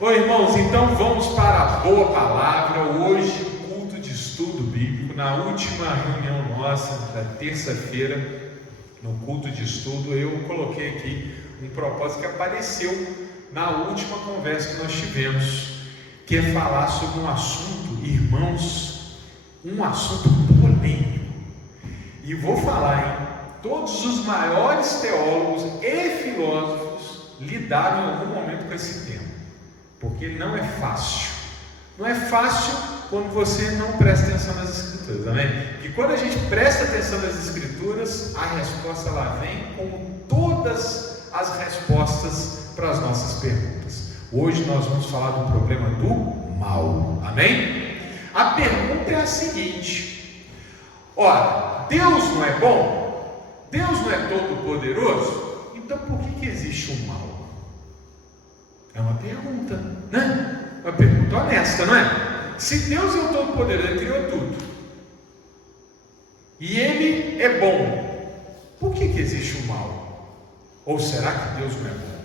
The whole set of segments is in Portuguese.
Oi, irmãos, então vamos para a boa palavra. Hoje, culto de estudo bíblico. Na última reunião nossa, da terça-feira, no culto de estudo, eu coloquei aqui um propósito que apareceu na última conversa que nós tivemos, que é falar sobre um assunto, irmãos, um assunto polêmico. E vou falar, hein? Todos os maiores teólogos e filósofos lidaram em algum momento com esse tema. Porque não é fácil. Não é fácil quando você não presta atenção nas Escrituras, amém? E quando a gente presta atenção nas Escrituras, a resposta ela vem como todas as respostas para as nossas perguntas. Hoje nós vamos falar do problema do mal, amém? A pergunta é a seguinte: ora, Deus não é bom? Deus não é todo poderoso? Então por que existe o mal? É uma pergunta, né? Uma pergunta honesta, não é? Se Deus é o Todo-Poderoso, Ele criou tudo, e Ele é bom, por que existe o mal? Ou será que Deus não é bom?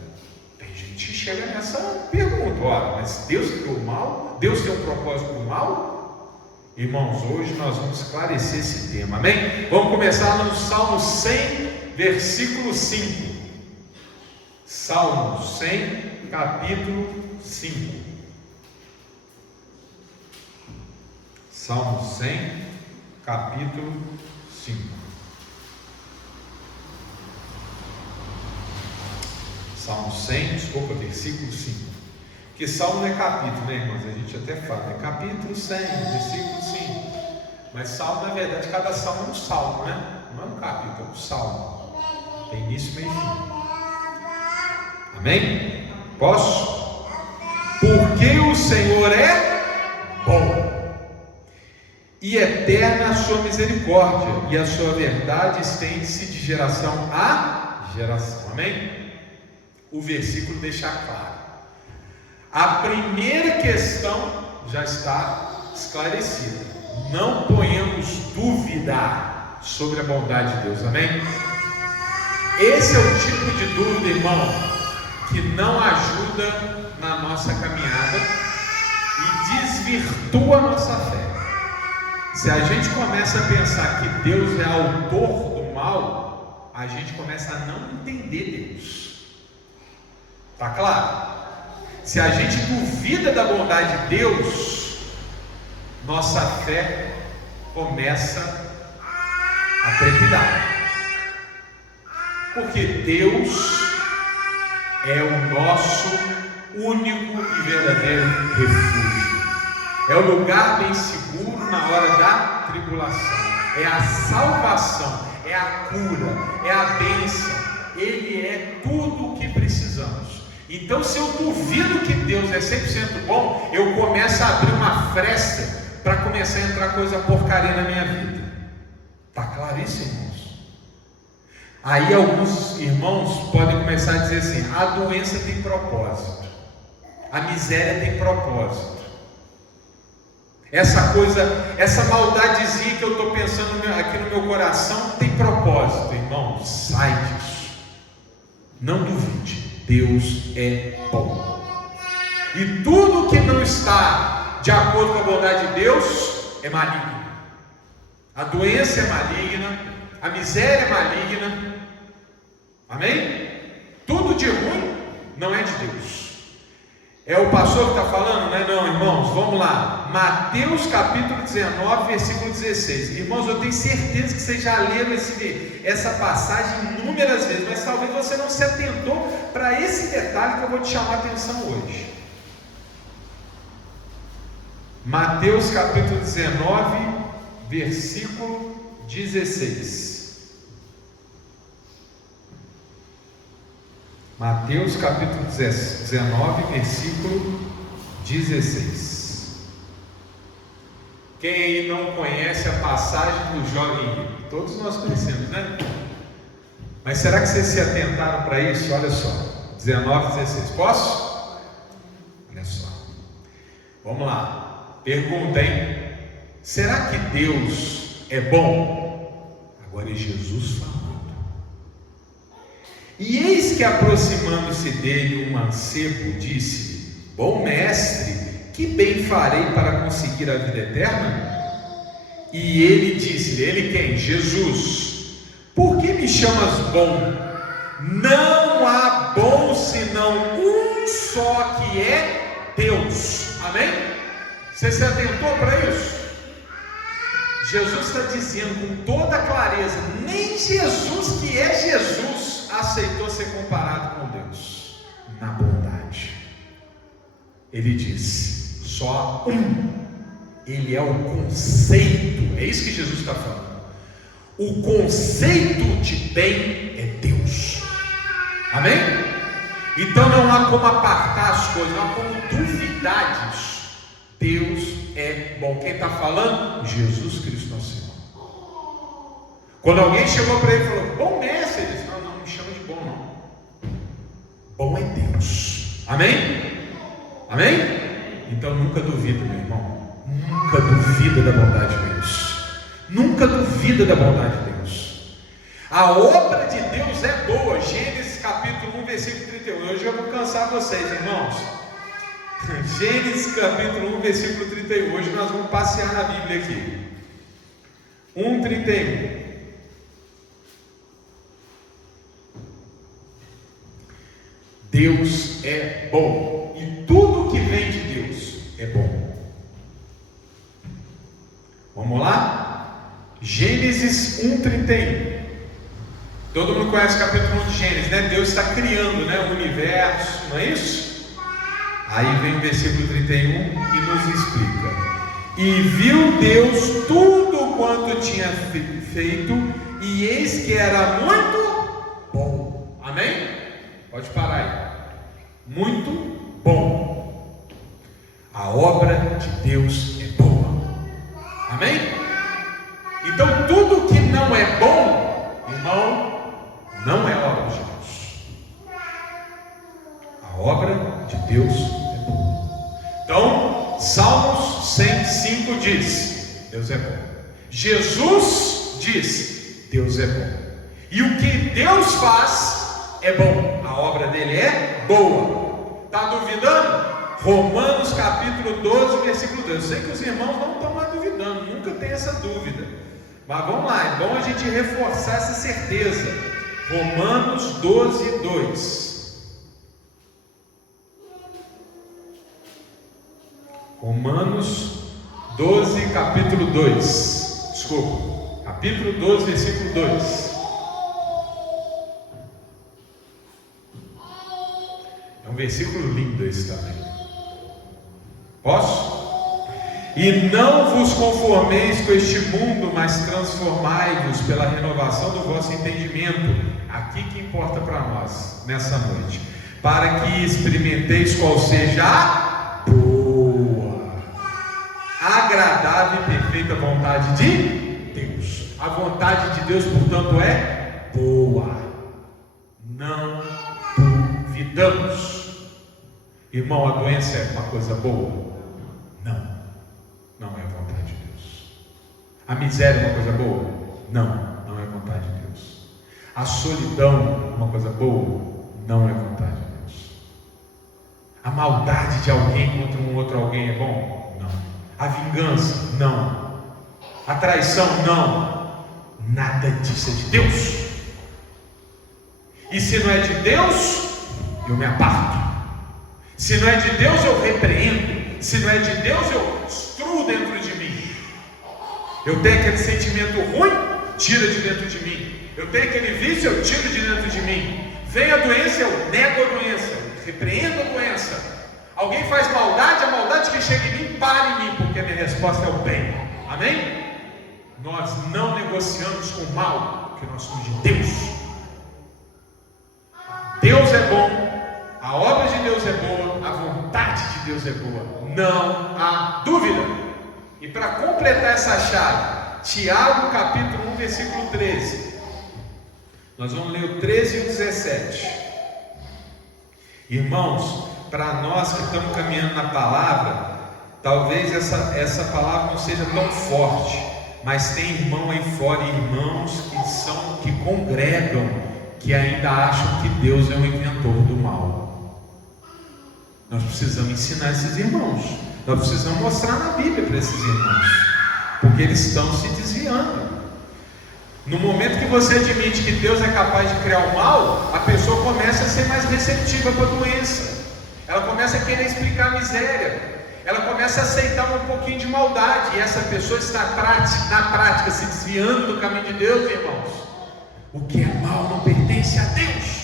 Tem gente que chega nessa pergunta: ora, mas Deus criou o mal? Deus tem um propósito no mal? Irmãos, hoje nós vamos esclarecer esse tema, amém? Vamos começar no Salmo 100, versículo 5. Salmo 100, capítulo 5. Salmo 100, capítulo 5. Salmo 100, desculpa, versículo 5. Porque Salmo não é capítulo, né, irmãos? A gente até fala, é capítulo 100, versículo 5. Mas Salmo, na verdade, cada Salmo é um Salmo, né? Não é um capítulo, é um Salmo. Tem início, meio e fim. Amém? Posso? Porque o Senhor é bom, e eterna a sua misericórdia, e a sua verdade estende-se de geração a geração. Amém? O versículo deixa claro. A primeira questão já está esclarecida. Não ponhamos dúvida sobre a bondade de Deus. Amém? Esse é o tipo de dúvida, irmão, que não ajuda na nossa caminhada e desvirtua a nossa fé. Se a gente começa a pensar que Deus é autor do mal, a gente começa a não entender Deus. Tá claro? Se a gente duvida da bondade de Deus, nossa fé começa a trepidar. Porque Deus é o nosso único e verdadeiro refúgio. É o lugar bem seguro na hora da tribulação. É a salvação, é a cura, é a bênção. Ele é tudo o que precisamos. Então, se eu duvido que Deus é 100% bom, eu começo a abrir uma fresta para começar a entrar coisa porcaria na minha vida. Está claro isso, irmãos? Aí alguns irmãos podem começar a dizer assim: a doença tem propósito, a miséria tem propósito, essa coisa, essa maldadezinha que eu estou pensando aqui no meu coração tem propósito. Irmão, sai disso. Não duvide, Deus é bom. E tudo que não está de acordo com a bondade de Deus é maligno. A doença é maligna, a miséria é maligna. Amém? Tudo de ruim não é de Deus. É o pastor que está falando, não é não, irmãos? Vamos lá. Mateus capítulo 19, versículo 16. Irmãos, eu tenho certeza que vocês já leram essa passagem inúmeras vezes, mas talvez você não se atentou para esse detalhe que eu vou te chamar a atenção hoje. Mateus capítulo 19, versículo 16. Mateus capítulo 19, versículo 16. Quem aí não conhece a passagem do jovem rico? Todos nós conhecemos, né? Mas será que vocês se atentaram para isso? Olha só, 19, 16. Posso? Olha só. Vamos lá. Pergunta, hein? Será que Deus é bom? Agora é Jesus falando. E eis que, aproximando-se dele, um mancebo disse: bom mestre, que bem farei para conseguir a vida eterna? E ele disse-lhe, ele quem? Jesus, por que me chamas bom? Não há bom senão um só, que é Deus. Amém? Você se atentou para isso? Jesus está dizendo com toda clareza, nem Jesus, que é Jesus, aceitou ser comparado com Deus na bondade. Ele disse, só um. Ele é o conceito, é isso que Jesus está falando. O conceito de bem é Deus. Amém? Então não há como apartar as coisas, não há como duvidar disso. Deus é bom. Quem está falando? Jesus Cristo, nosso Senhor. Quando alguém chegou para ele e falou, bom mestre, ele disse, não me chama de bom não. Bom é Deus. Amém? Amém? Então nunca duvida, meu irmão. Nunca duvida da bondade de Deus. Nunca duvida da bondade de Deus. A obra de Deus é boa. Gênesis capítulo 1, versículo 31. Hoje eu vou cansar vocês, irmãos. Gênesis capítulo 1, versículo 31. Hoje nós vamos passear na Bíblia aqui. 1:31. Deus é bom, e tudo que vem de Deus é bom. Vamos lá? Gênesis 1:31. Todo mundo conhece o capítulo 1 de Gênesis, né? Deus está criando, né, o universo, não é isso? Aí vem o versículo 31 e nos explica. E viu Deus tudo quanto tinha feito, e eis que era muito bom. Amém? Pode parar aí. Muito bom. A obra de Deus é boa. Amém? Então tudo que não é bom, irmão, não é obra de Deus. A obra de Deus é boa. Então, Salmos 105 diz, Deus é bom. Jesus diz, Deus é bom. E o que Deus faz é bom. A obra dele é boa. Está duvidando? Romanos capítulo 12, versículo 2. Eu sei que os irmãos não estão lá duvidando, nunca tem essa dúvida. Mas vamos lá, é bom a gente reforçar essa certeza. Romanos 12, 2. Romanos 12, capítulo 2. Desculpa, capítulo 12, versículo 2. É um versículo lindo esse também. Posso? E não vos conformeis com este mundo, mas transformai-vos pela renovação do vosso entendimento. Aqui que importa para nós nessa noite, para que experimenteis qual seja a boa, agradável e perfeita vontade de Deus. A vontade de Deus, portanto, é boa. Não duvidamos. Irmão, a doença é uma coisa boa? Não é a vontade de Deus. A miséria é uma coisa boa? Não é a vontade de Deus. A solidão é uma coisa boa? Não é a vontade de Deus. A maldade de alguém contra um outro alguém é bom? Não. A vingança? Não. A traição? Não. Nada disso é de Deus. E se não é de Deus, eu me aparto. Se não é de Deus, eu repreendo. Se não é de Deus, eu destruo dentro de mim. Eu tenho aquele sentimento ruim, tira de dentro de mim. Eu tenho aquele vício, eu tiro de dentro de mim. Vem a doença, eu nego a doença, eu repreendo a doença. Alguém faz maldade, a maldade que chega em mim, para em mim, porque a minha resposta é o bem. Amém? Nós não negociamos com o mal, porque nós somos de Deus. Deus é bom, a obra de Deus é boa, a vontade de Deus é boa. Não há dúvida. E para completar essa chave, Tiago capítulo 1, versículo 13. Nós vamos ler o 13 e o 17. Irmãos, para nós que estamos caminhando na palavra, talvez essa palavra não seja tão forte, mas tem irmão aí fora, irmãos que congregam, que ainda acham que Deus é o inventor do mal. Nós precisamos ensinar esses irmãos. Nós precisamos mostrar na Bíblia para esses irmãos, porque eles estão se desviando. No momento que você admite que Deus é capaz de criar o mal, a pessoa começa a ser mais receptiva para a doença. Ela começa a querer explicar a miséria. Ela começa a aceitar um pouquinho de maldade. E essa pessoa está na prática se desviando do caminho de Deus, irmãos. O que é mal não pertence a Deus.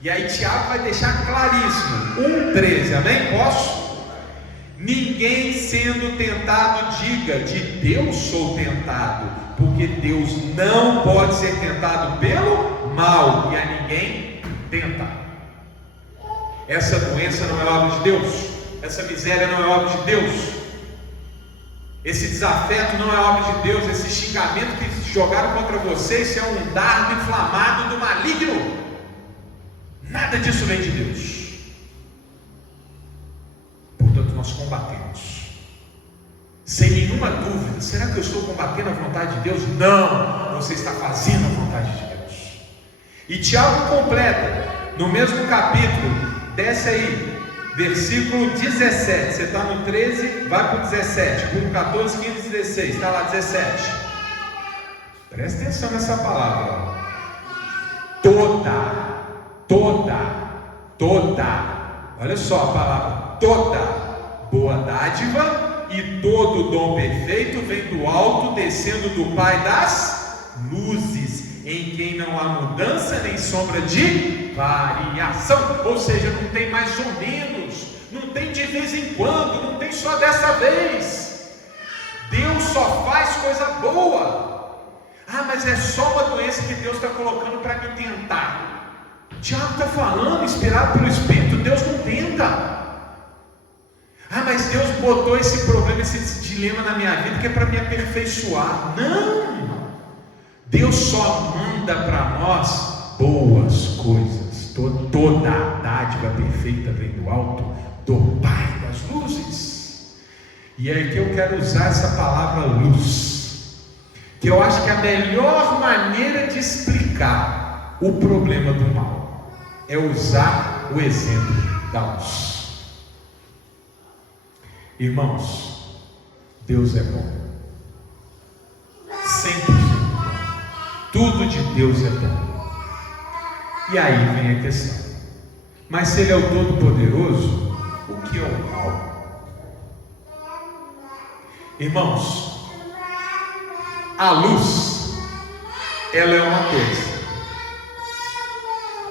E aí Tiago vai deixar claríssimo, 1,13, amém? Posso? Ninguém sendo tentado diga, de Deus sou tentado, porque Deus não pode ser tentado pelo mal, e a ninguém tenta. Essa doença não é obra de Deus, essa miséria não é obra de Deus, esse desafeto não é obra de Deus, esse xingamento que jogaram contra você, isso é um dardo inflamado do maligno. Nada disso vem de Deus. Portanto, nós combatemos sem nenhuma dúvida. Será que eu estou combatendo a vontade de Deus? Não, você está fazendo a vontade de Deus. E Tiago completa no mesmo capítulo. Desce aí, versículo 17. Você está no 13, vai para o 17. Por 14, 15, 16. Está lá 17. Presta atenção nessa palavra. Toda, olha só a palavra, toda boa dádiva e todo dom perfeito vem do alto, descendo do Pai das luzes, em quem não há mudança nem sombra de variação. Ou seja, não tem mais ou menos, não tem de vez em quando, não tem só dessa vez. Deus só faz coisa boa. Ah, mas é só uma doença que Deus está colocando para me tentar. Tiago está falando, inspirado pelo Espírito, Deus não tenta. Ah, mas Deus botou esse problema, esse dilema na minha vida que é para me aperfeiçoar. Não! Deus só manda para nós boas coisas. Toda a dádiva perfeita vem do alto, do Pai das luzes. E é que eu quero usar essa palavra luz, que eu acho que é a melhor maneira de explicar o problema do mal é usar o exemplo da luz. Irmãos, Deus é bom, 100% bom. Tudo de Deus é bom. E aí vem a questão: mas se Ele é o Todo-Poderoso, o que é o mal? Irmãos, a luz, ela é uma coisa.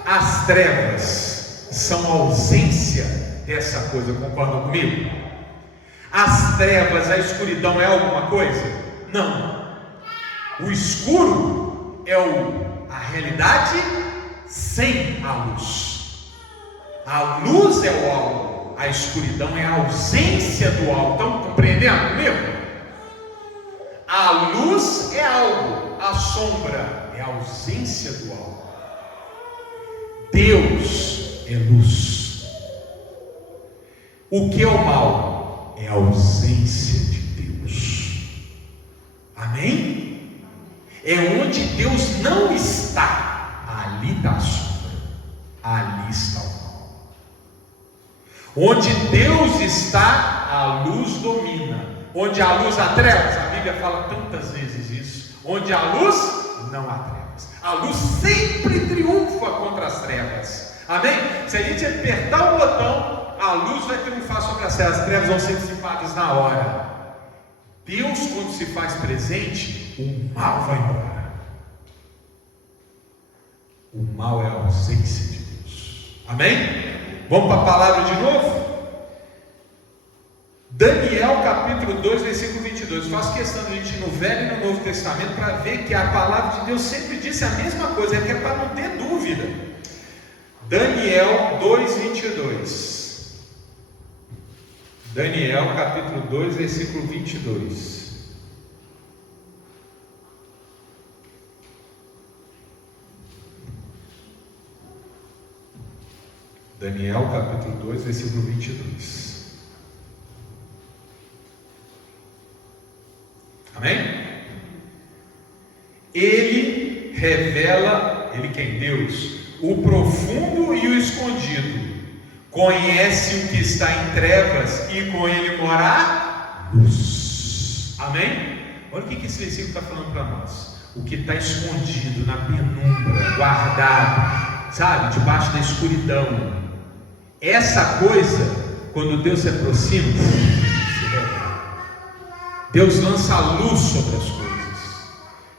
As trevas são a ausência dessa coisa, concordam comigo? As trevas, a escuridão é alguma coisa? Não. O escuro é a realidade sem a luz. A luz é o algo, a escuridão é a ausência do algo. Estão compreendendo comigo? A luz é algo, a sombra é a ausência do algo. Deus é luz. O que é o mal? É a ausência de Deus. Amém? É onde Deus não está, ali está a sombra, ali está o mal. Onde Deus está, a luz domina. Onde a luz há trevas, a Bíblia fala tantas vezes isso. Onde há luz, não há trevas. A luz sempre triunfa contra as trevas. Amém? Se a gente apertar o botão, a luz vai triunfar sobre as trevas. As trevas vão ser dissipadas na hora. Deus, quando se faz presente, o mal vai embora. O mal é a ausência de Deus. Amém? Vamos para a palavra de novo? Daniel capítulo 2, versículo 22. Faço questão de a gente ir no Velho e no Novo Testamento para ver que a palavra de Deus sempre disse a mesma coisa, é que é para não ter dúvida. Daniel 2, 22. Daniel capítulo 2, versículo 22. Daniel capítulo 2, versículo 22. Amém? Ele revela, ele quem? Deus, o profundo e o escondido. conhece o que está em trevas e com ele mora a luz. Amém? Olha o que esse versículo está falando para nós. O que está escondido na penumbra, guardado, sabe, debaixo da escuridão. Essa coisa, quando Deus se aproxima, se revela. Deus lança a luz sobre as coisas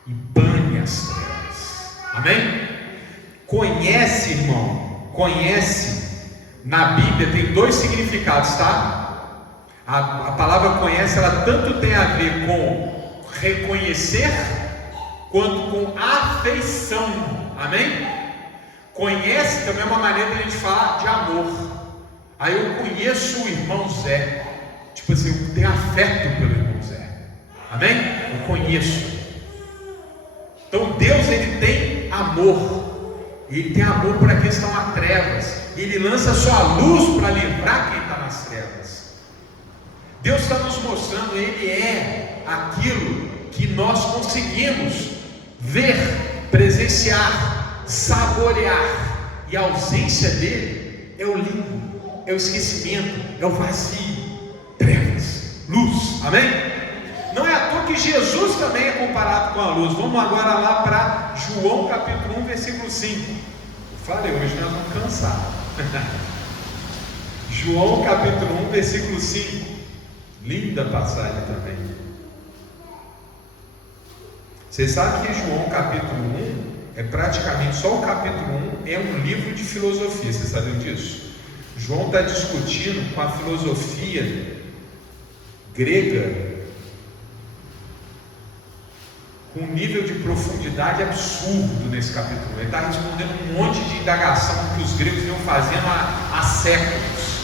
e bane as trevas. Amém? Conhece, irmão, conhece. Na Bíblia tem dois significados, tá? A palavra conhece, ela tanto tem a ver com reconhecer, quanto com afeição. Amém? Conhece também é uma maneira de a gente falar de amor. Aí eu conheço o irmão Zé, tipo assim, eu tenho afeto pelo irmão Zé. Amém? Eu conheço. Então Deus, ele tem amor. Ele tem amor por aqueles que estão a trevas. Ele lança a sua luz para livrar quem está nas trevas. Deus está nos mostrando, Ele é aquilo que nós conseguimos ver, presenciar, saborear. E a ausência dele é o limbo, é o esquecimento, é o vazio. Trevas, luz, amém? Não é à toa que Jesus também é comparado com a luz. Vamos agora lá para João capítulo 1, versículo 5. Eu falei, hoje nós vamos cansar. João capítulo 1, versículo 5. Linda passagem também. Vocês sabem que João capítulo 1 é praticamente, só o capítulo 1 é um livro de filosofia. Vocês sabiam disso? João está discutindo com a filosofia grega com um nível de profundidade absurdo nesse capítulo. Ele está respondendo um monte de indagação que os gregos vinham fazendo há séculos.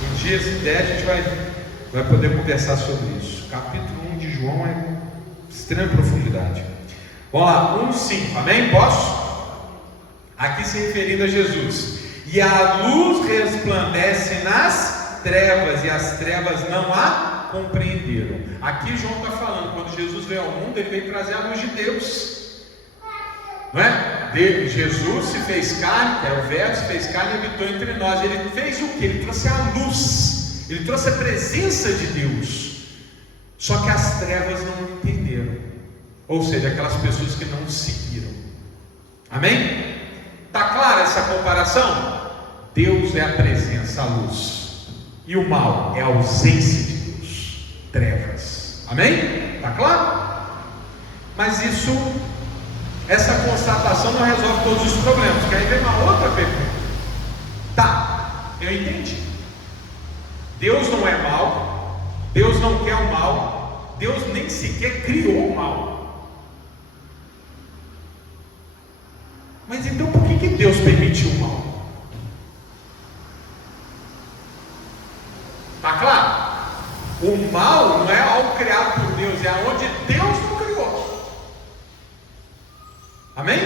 Um dia, se der, a gente vai poder conversar sobre isso. Capítulo 1 de João é de extrema profundidade. Vamos lá, 1:5, amém? Posso? Aqui se referindo a Jesus. E a luz resplandece nas trevas, e as trevas não a compreenderam. Aqui João está falando, quando Jesus veio ao mundo, ele veio trazer a luz de Deus, não é? Jesus se fez carne, que é o verbo, se fez carne e habitou entre nós. Ele fez o que? Ele trouxe a luz, ele trouxe a presença de Deus. Só que as trevas não entenderam, ou seja, aquelas pessoas que não o seguiram. Amém? Está clara essa comparação? Deus é a presença, a luz, e o mal é a ausência de Deus, trevas. Amém? Está claro? Mas essa constatação não resolve todos os problemas, porque aí vem uma outra pergunta. Tá, eu entendi. Deus não é mal, Deus não quer o mal, Deus nem sequer criou o mal. Mas então por que Deus permitiu o mal? Está claro? O mal não é algo criado por Deus, é onde Deus não criou. Amém?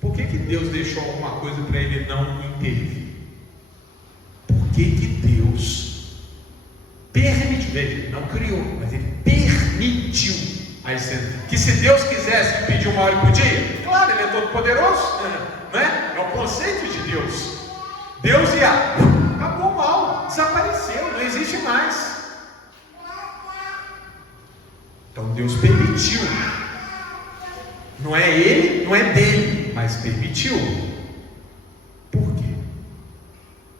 Por que Deus deixou alguma coisa para ele não intervir? Por que Deus permitiu? Ele não criou, mas ele permitiu. Aí, que se Deus quisesse impedir o mal, ele podia? Claro, ele é todo poderoso, não é? É o conceito de Deus. Deus acabou o mal, desapareceu, não existe mais. Então Deus permitiu. Não é ele, não é dele, mas permitiu. Por quê?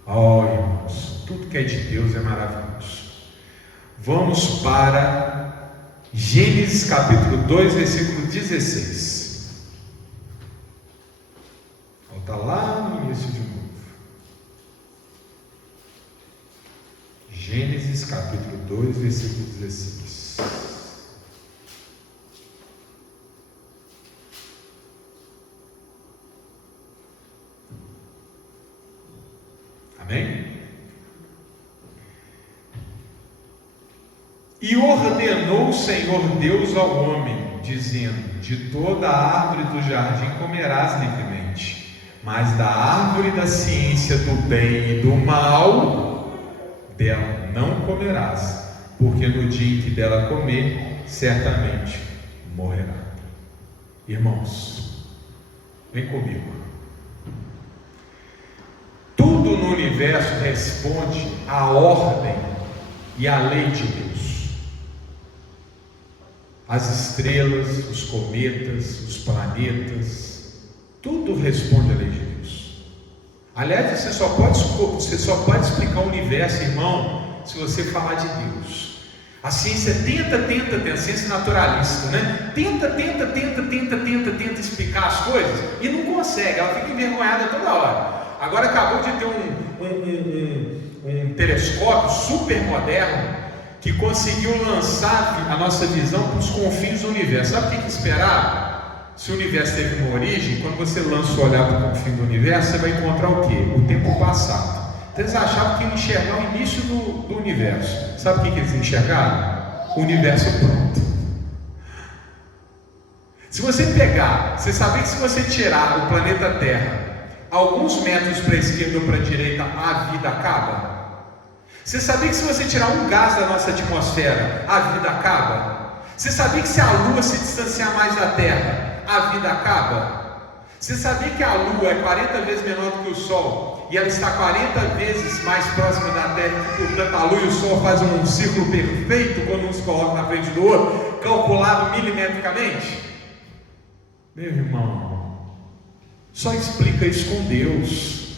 Oh, irmãos, tudo que é de Deus é maravilhoso. Vamos para Gênesis capítulo 2, versículo 16. Volta lá no início de novo. Gênesis capítulo 2, versículo 16. Amém? E ordenou o Senhor Deus ao homem, dizendo: de toda a árvore do jardim comerás livremente, mas da árvore da ciência do bem e do mal, dela não comerás, porque no dia em que dela comer, certamente morrerá. Irmãos, vem comigo. Tudo no universo responde à ordem e à lei de Deus. As estrelas, os cometas, os planetas, tudo responde à lei de Deus. Aliás, você só pode explicar o universo, irmão, se você falar de Deus. A ciência tenta, a ciência naturalista, né? Tenta explicar as coisas e não consegue, ela fica envergonhada toda hora. Agora acabou de ter um telescópio super moderno que conseguiu lançar a nossa visão para os confins do universo. Sabe o que esperava? Se o universo teve uma origem, quando você lança o olhar para o confim do universo, você vai encontrar o quê? O tempo passado. Então eles achavam que iam enxergar o início do universo. Sabe o que eles enxergaram? O universo pronto. Se você pegar, você sabia que se você tirar o planeta Terra alguns metros para a esquerda ou para a direita, a vida acaba? Você sabia que se você tirar um gás da nossa atmosfera, a vida acaba? Você sabia que se a Lua se distanciar mais da Terra, a vida acaba? Você sabia que a Lua é 40 vezes menor do que o Sol e ela está 40 vezes mais próxima da Terra, e portanto a Lua e o Sol fazem um círculo perfeito quando um se coloca na frente do outro, calculado milimetricamente? Meu irmão, só explica isso com Deus.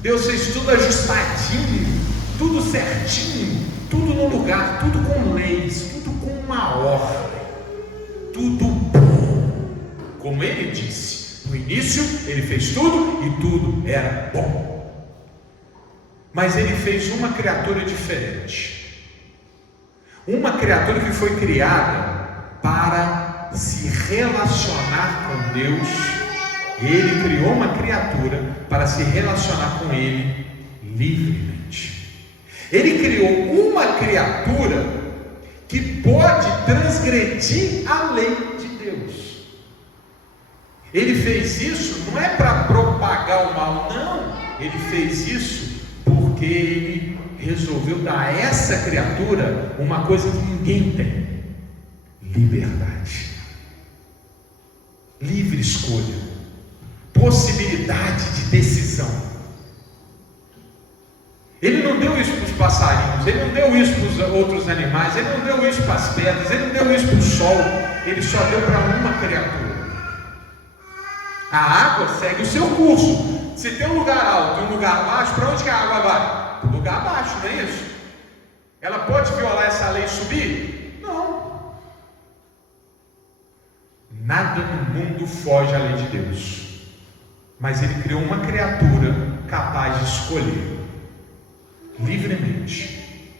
Deus fez tudo ajustadinho, tudo certinho, tudo no lugar, tudo com leis, tudo com uma ordem, tudo bom, como Ele disse. No início Ele fez tudo e tudo era bom. Mas Ele fez uma criatura diferente, uma criatura que foi criada para se relacionar com Deus. Ele criou uma criatura para se relacionar com Ele livremente. Ele criou uma criatura que pode transgredir a lei de Deus. Ele fez isso não é para propagar o mal, não. Ele fez isso porque Ele resolveu dar a essa criatura uma coisa que ninguém tem: liberdade, livre escolha, possibilidade de decisão. Ele não deu isso para os passarinhos, Ele não deu isso para os outros animais, Ele não deu isso para as pedras, Ele não deu isso para o sol. Ele só deu para uma criatura. A água segue o seu curso. Se tem um lugar alto e um lugar baixo, para onde que a água vai? Para o lugar baixo, não é isso? Ela pode violar essa lei e subir? Não. Nada no mundo foge à lei de Deus. Mas Ele criou uma criatura capaz de escolher livremente: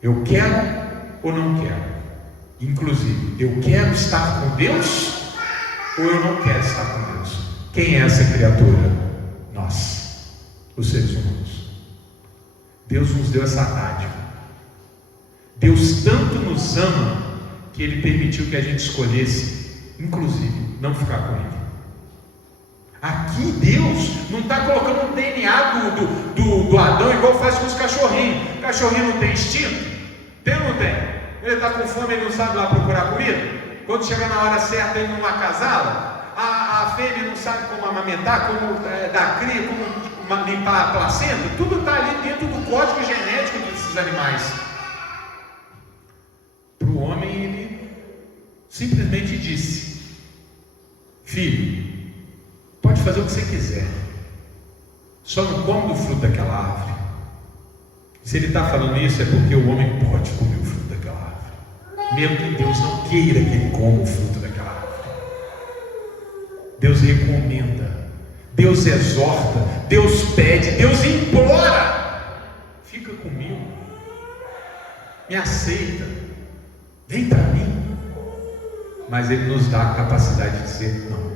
eu quero ou não quero. Inclusive, eu quero estar com Deus ou eu não quero estar com Deus. Quem é essa criatura? Nós, os seres humanos. Deus nos deu essa dádiva. Deus tanto nos ama que Ele permitiu que a gente escolhesse, inclusive, não ficar com Ele. Aqui Deus não está colocando um DNA do Adão igual faz com os cachorrinhos. O cachorrinho não tem instinto? Tem ou não tem? Ele está com fome, ele não sabe lá procurar comida? Quando chega na hora certa ele não acasala? A fêmea não sabe como amamentar, como dar cria, como limpar a placenta? Tudo está ali dentro do código genético desses animais. Para o homem Ele simplesmente disse: filho, pode fazer o que você quiser, só não come do fruto daquela árvore. Se Ele está falando isso é porque o homem pode comer o fruto daquela árvore, mesmo que Deus não queira que ele coma o fruto daquela árvore. Deus recomenda, Deus exorta, Deus pede, Deus implora: fica comigo, me aceita, vem para mim. Mas Ele nos dá a capacidade de dizer não.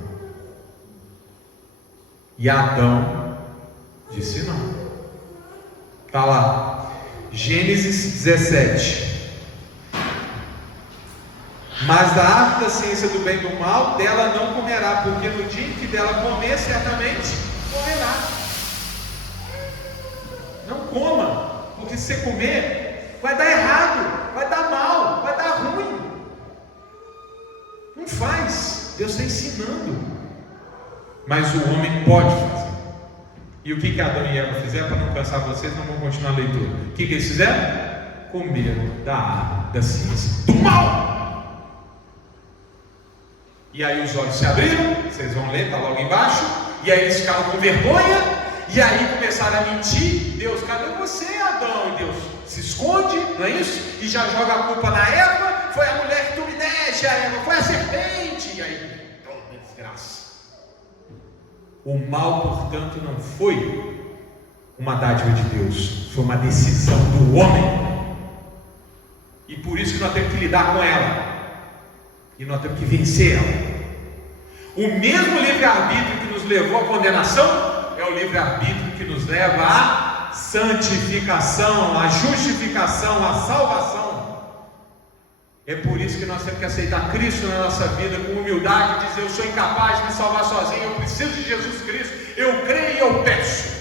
E Adão disse não. Está lá, Gênesis 17. Mas da árvore da ciência do bem e do mal, dela não comerá, porque no dia em que dela comer, certamente morrerá. Não coma, porque se você comer, vai dar errado, vai dar mal, vai dar ruim. Não faz, Deus está ensinando. Mas o homem pode fazer. E o que Adão e Eva fizeram? Para não cansar vocês, não vamos continuar a leitura. O que eles fizeram? Comeram da árvore da ciência do mal. E aí os olhos se abriram, vocês vão ler, está logo embaixo. E aí eles ficaram com vergonha. E aí começaram a mentir. Deus, cadê você, Adão? E Deus se esconde, não é isso? E já joga a culpa na Eva. Foi a mulher que tu me deste, a Eva, foi a serpente. E aí, toda desgraça. O mal, portanto, não foi uma dádiva de Deus, foi uma decisão do homem. E por isso que nós temos que lidar com ela. E nós temos que vencer ela. O mesmo livre-arbítrio que nos levou à condenação é o livre-arbítrio que nos leva à santificação, à justificação, à salvação. É por isso que nós temos que aceitar Cristo na nossa vida com humildade, dizer: eu sou incapaz de me salvar sozinho, eu preciso de Jesus Cristo, eu creio e eu peço.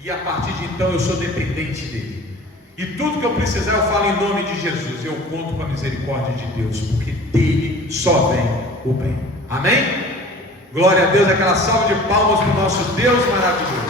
E a partir de então eu sou dependente dele. E tudo que eu precisar eu falo em nome de Jesus. Eu conto com a misericórdia de Deus, porque dele só vem o bem. Amém? Glória a Deus, aquela salva de palmas para o nosso Deus maravilhoso.